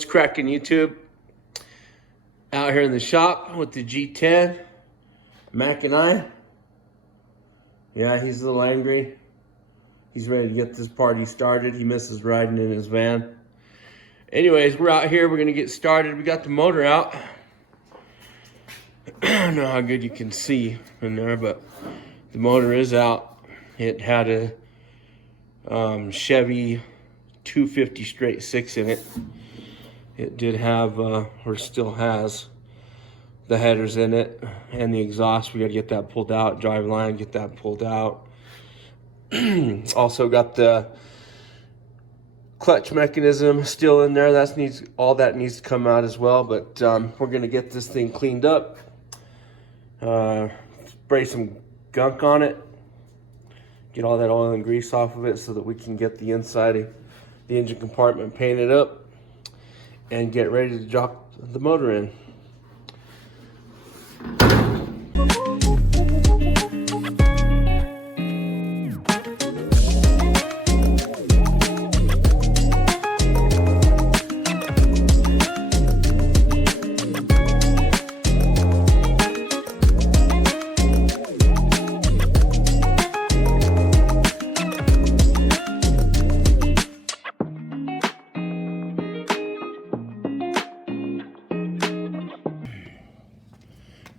What's cracking, YouTube? Out here in the shop with the G10, Mack and I. Yeah, he's a little angry. He's ready to get this party started. He misses riding in his van. Anyways, we're out here. We're gonna get started. We got the motor out. I don't know how good you can see in there, but the motor is out. It had a Chevy 250 straight 6 in it. It did have, or still has, the headers in it and the exhaust. We got to get that pulled out. Drive line, get that pulled out. Also got the clutch mechanism still in there. All that needs to come out as well. But we're gonna get this thing cleaned up. Spray some gunk on it. Get all that oil and grease off of it so that we can get the inside of the engine compartment painted up and get ready to drop the motor in.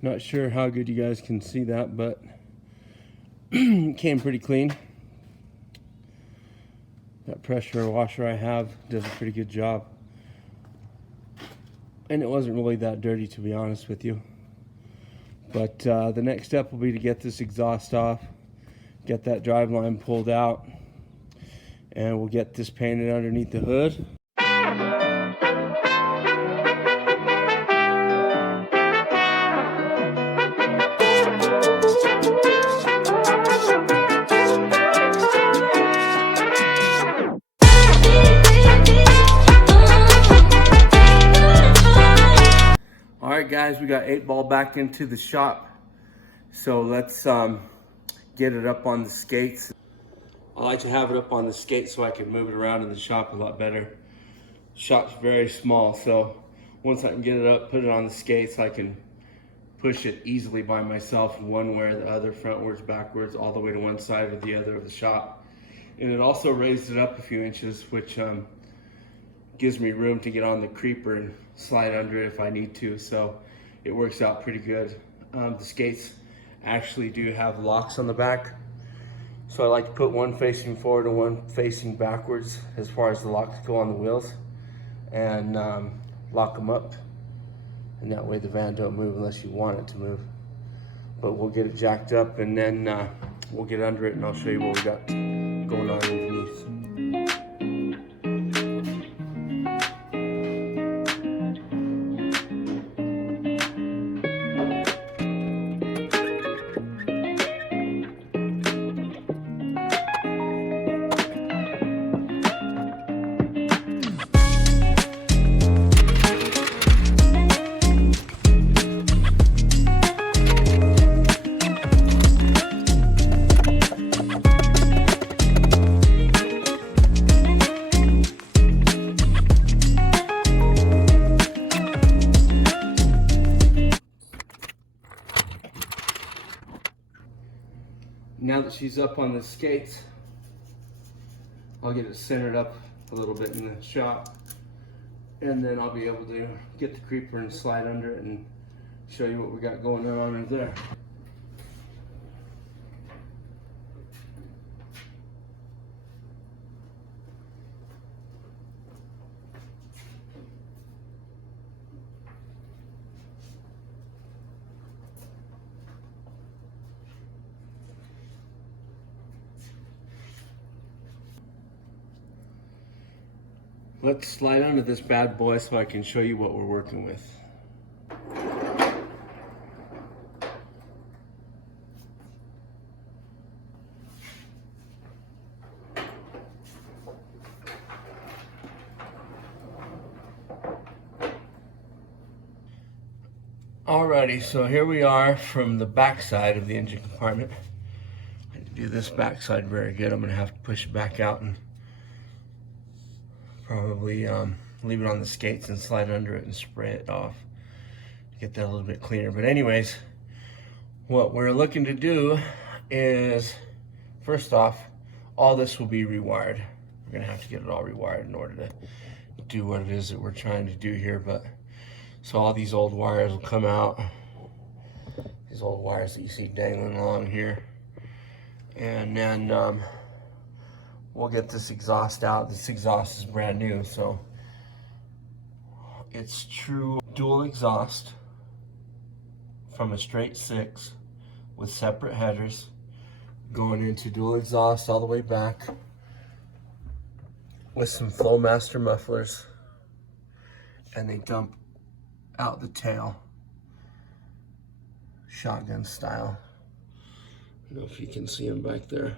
Not sure how good you guys can see that, but came pretty clean. That pressure washer I have does a pretty good job. And it wasn't really that dirty, to be honest with you. But the next step will be to get this exhaust off, get that drive line pulled out, and we'll get this painted underneath the hood. Alright guys, we got 8-ball back into the shop, so let's get it up on the skates. I like to have it up on the skates so I can move it around in the shop a lot better. The shop's very small, so once I can get it up, put it on the skates, I can push it easily by myself one way or the other, frontwards, backwards, all the way to one side or the other of the shop. And it also raised it up a few inches, which gives me room to get on the creeper and slide under it if I need to, so it works out pretty good. The skates actually do have locks on the back, so I like to put one facing forward and one facing backwards as far as the locks go on the wheels, and lock them up, and that way the van don't move unless you want it to move. But we'll get it jacked up and then we'll get under it and I'll show you what we got going on underneath. Now that she's up on the skates, I'll get it centered up a little bit in the shop, and then I'll be able to get the creeper and slide under it and show you what we got going on under there. Let's slide under this bad boy so I can show you what we're working with. Alrighty, so here we are from the back side of the engine compartment. I need to do this back side very good. I'm gonna have to push it back out and probably leave it on the skates and slide under it and spray it off. Get that a little bit cleaner. But anyways, what we're looking to do is, first off, all this will be rewired. We're gonna have to get it all rewired in order to do what it is that we're trying to do here. But so all these old wires will come out. These old wires that you see dangling along here. And then we'll get this exhaust out. This exhaust is brand new, so it's true dual exhaust from a straight 6 with separate headers going into dual exhaust all the way back with some Flowmaster mufflers, and they dump out the tail shotgun style. I don't know if you can see them back there.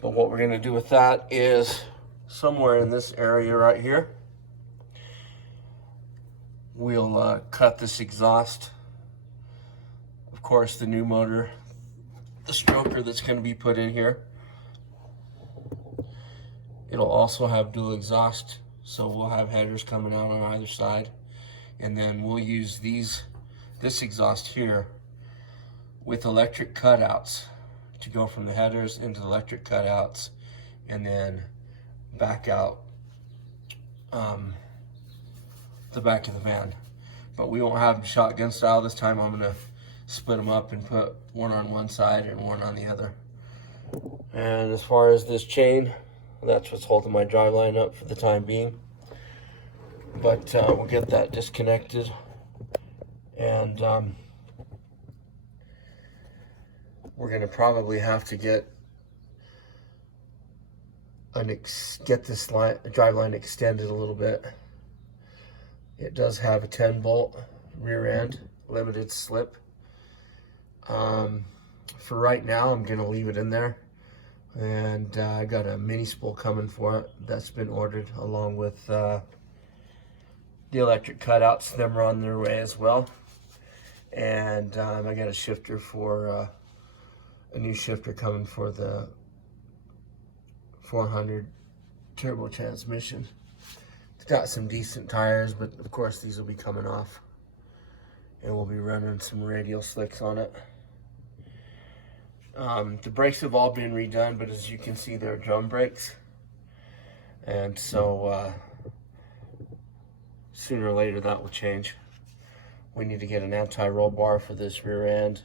But what we're gonna do with that is somewhere in this area right here, we'll cut this exhaust. Of course, the new motor, the stroker that's gonna be put in here, it'll also have dual exhaust, so we'll have headers coming out on either side. And then we'll use this exhaust here with electric cutouts to go from the headers into the electric cutouts and then back out the back of the van. But we won't have shotgun style this time. I'm gonna split them up and put one on one side and one on the other. And as far as this chain, that's what's holding my driveline up for the time being. But we'll get that disconnected, and we're gonna probably have to get this driveline extended a little bit. It does have a 10-bolt rear end, limited slip. For right now, I'm gonna leave it in there, and I got a mini spool coming for it that's been ordered, along with the electric cutouts. Them are on their way as well. And I got a shifter for a new shifter coming for the 400 turbo transmission. It's got some decent tires, but of course these will be coming off, and we'll be running some radial slicks on it. The brakes have all been redone, but as you can see, they're drum brakes, and so sooner or later that will change. We need to get an anti-roll bar for this rear end,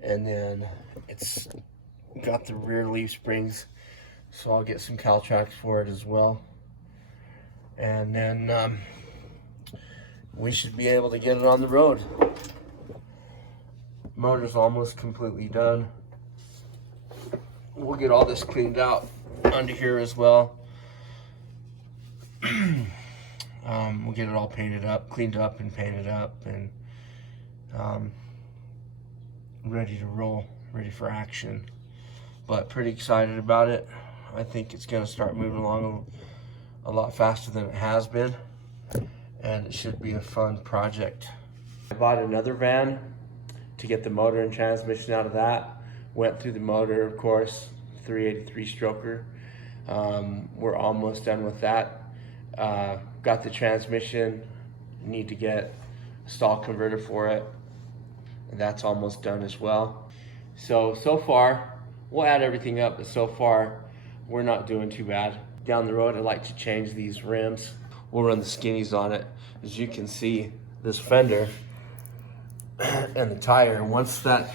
and then it's got the rear leaf springs, so I'll get some Caltrax for it as well. And then we should be able to get it on the road. Motor's almost completely done. We'll get all this cleaned out under here as well. We'll get it all painted up, cleaned up and painted up, and ready to roll, ready for action. But pretty excited about it. I think it's gonna start moving along a lot faster than it has been, and it should be a fun project. I bought another van to get the motor and transmission out of that. Went through the motor, of course, 383 stroker. We're almost done with that. Got the transmission, need to get a stall converter for it, and that's almost done as well. So far, we'll add everything up, but so far, we're not doing too bad. Down the road, I'd like to change these rims. We'll run the skinnies on it. As you can see, this fender and the tire, once the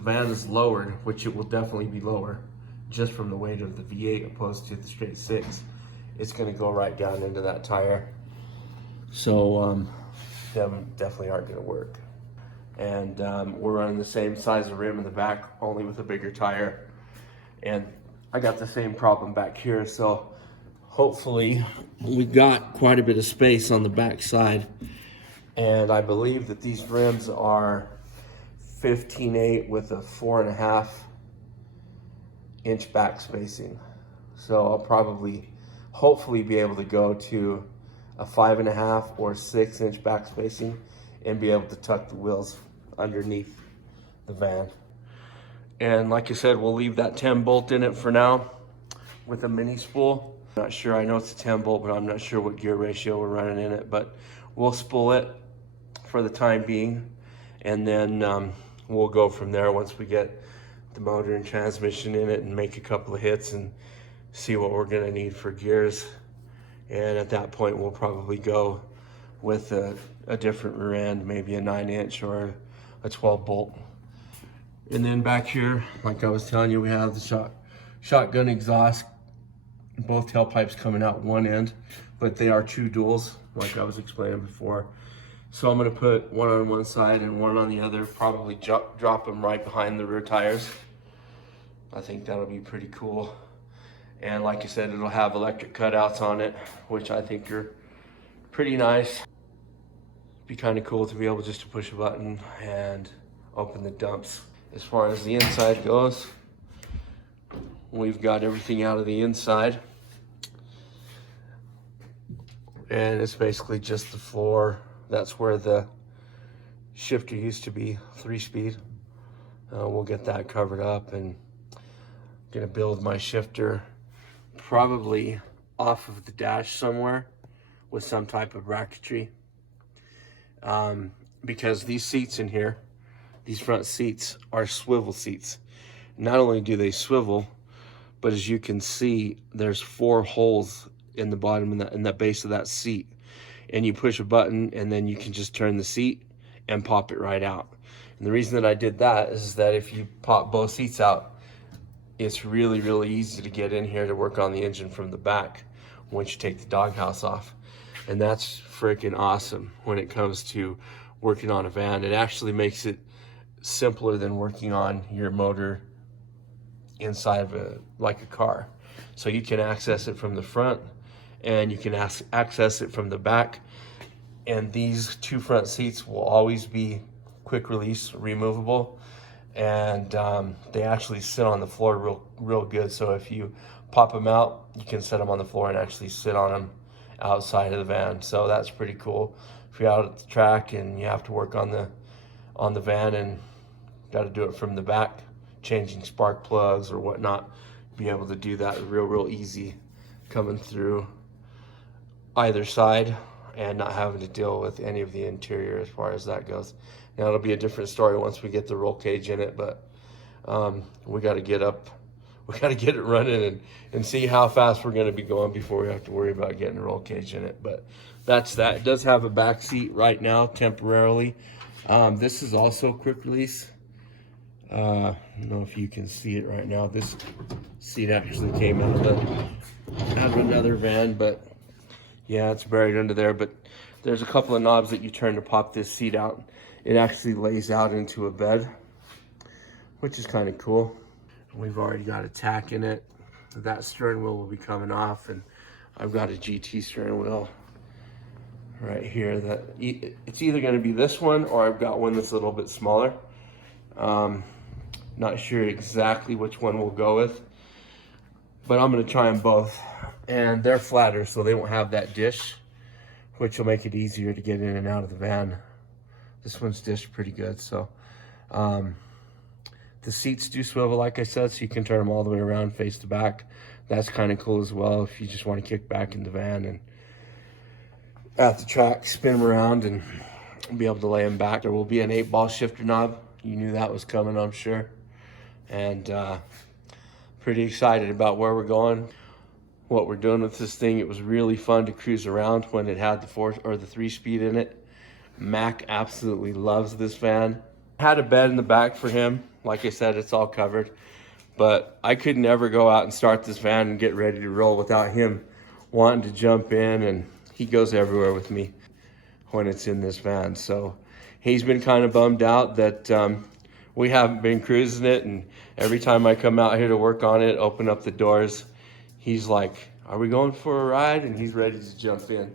van is lowered, which it will definitely be lower, just from the weight of the V8 opposed to the straight 6, it's gonna go right down into that tire. So them definitely aren't gonna work. And we're running the same size of rim in the back, only with a bigger tire. And I got the same problem back here, so hopefully we got quite a bit of space on the back side. And I believe that these rims are 15/8 with a 4.5 inch back spacing. So I'll probably, hopefully be able to go to a 5.5 or 6 inch back spacing and be able to tuck the wheels underneath the van. And like I said, we'll leave that 10 bolt in it for now with a mini spool. Not sure, I know it's a 10 bolt, but I'm not sure what gear ratio we're running in it, but we'll spool it for the time being. And then we'll go from there once we get the motor and transmission in it and make a couple of hits and see what we're gonna need for gears. And at that point, we'll probably go with a different rear end, maybe a 9-inch or a 12 bolt. And then back here, like I was telling you, we have the shotgun exhaust, both tailpipes coming out one end, but they are true duals, like I was explaining before. So I'm gonna put one on one side and one on the other, probably drop them right behind the rear tires. I think that'll be pretty cool. And like I said, it'll have electric cutouts on it, which I think are pretty nice. Be kind of cool to be able just to push a button and open the dumps. As far as the inside goes, we've got everything out of the inside. And it's basically just the floor. That's where the shifter used to be, 3-speed. We'll get that covered up, and gonna build my shifter probably off of the dash somewhere with some type of bracketry. Because these seats in here, these front seats are swivel seats. Not only do they swivel, but as you can see, there's 4 holes in the bottom in the base of that seat. And you push a button and then you can just turn the seat and pop it right out. And the reason that I did that is that if you pop both seats out, it's really, really easy to get in here to work on the engine from the back once you take the doghouse off. And that's freaking awesome when it comes to working on a van. It actually makes it simpler than working on your motor inside of like a car. So you can access it from the front and you can access it from the back. And these 2 front seats will always be quick release removable. And they actually sit on the floor real good. So if you pop them out, you can set them on the floor and actually sit on them outside of the van. So that's pretty cool. If you're out at the track and you have to work on the van and got to do it from the back, changing spark plugs or whatnot, be able to do that real easy coming through either side and not having to deal with any of the interior as far as that goes. Now it'll be a different story once we get the roll cage in it, but we got to get it running and see how fast we're going to be going before we have to worry about getting a roll cage in it. But that's that. It does have a back seat right now temporarily. This is also quick release. I don't know if you can see it right now. This seat actually came out of another van, but yeah, it's buried under there. But there's a couple of knobs that you turn to pop this seat out. It actually lays out into a bed, which is kind of cool. We've already got a tack in it. That steering wheel will be coming off, and I've got a GT steering wheel right here that it's either going to be this one or I've got one that's a little bit smaller. Not sure exactly which one we'll go with, but I'm going to try them both. And they're flatter, so they won't have that dish, which will make it easier to get in and out of the van. This one's dished pretty good. So the seats do swivel, like I said, so you can turn them all the way around, face to back. That's kind of cool as well if you just want to kick back in the van and at the track, spin them around and be able to lay them back. There will be an 8-ball shifter knob. You knew that was coming, I'm sure. And pretty excited about where we're going, what we're doing with this thing. It was really fun to cruise around when it had the 3-speed in it. Mack absolutely loves this van. Had a bed in the back for him. Like I said, it's all covered. But I could never go out and start this van and get ready to roll without him wanting to jump in, and he goes everywhere with me when it's in this van. So he's been kind of bummed out that we haven't been cruising it, and every time I come out here to work on it, open up the doors, he's like, "Are we going for a ride?" And he's ready to jump in.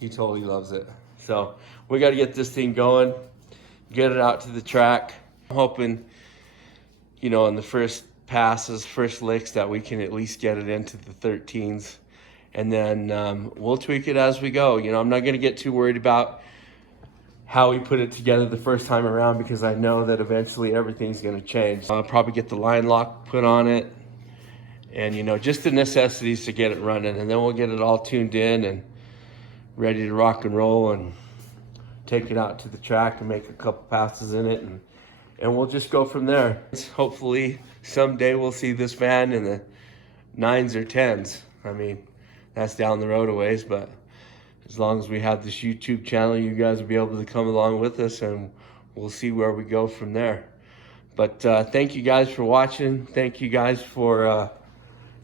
He totally loves it. So we got to get this thing going, get it out to the track. I'm hoping, you know, in the first passes, first licks, that we can at least get it into the 13s. And then we'll tweak it as we go. You know, I'm not going to get too worried about how we put it together the first time around, because I know that eventually everything's going to change. I'll probably get the line lock put on it and, you know, just the necessities to get it running. And then we'll get it all tuned in and ready to rock and roll and take it out to the track and make a couple passes in it. And we'll just go from there. Hopefully someday we'll see this van in the 9s or 10s. I mean, that's down the road a ways, but as long as we have this YouTube channel, you guys will be able to come along with us, and we'll see where we go from there. But thank you guys for watching. Thank you guys for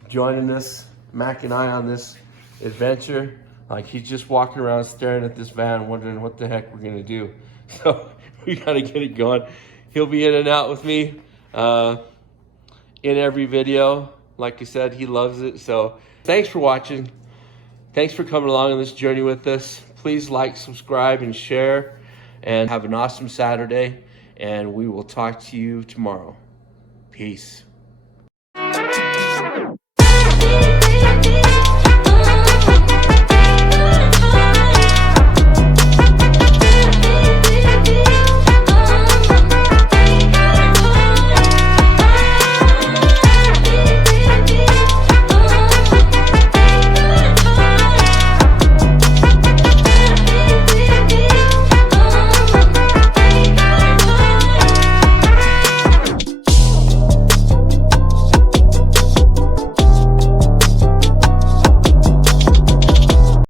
joining us, Mac and I, on this adventure. Like, he's just walking around staring at this van, wondering what the heck we're gonna do. So we gotta get it going. He'll be in and out with me in every video. Like I said, he loves it. So thanks for watching. Thanks for coming along on this journey with us. Please like, subscribe, and share. And have an awesome Saturday. And we will talk to you tomorrow. Peace.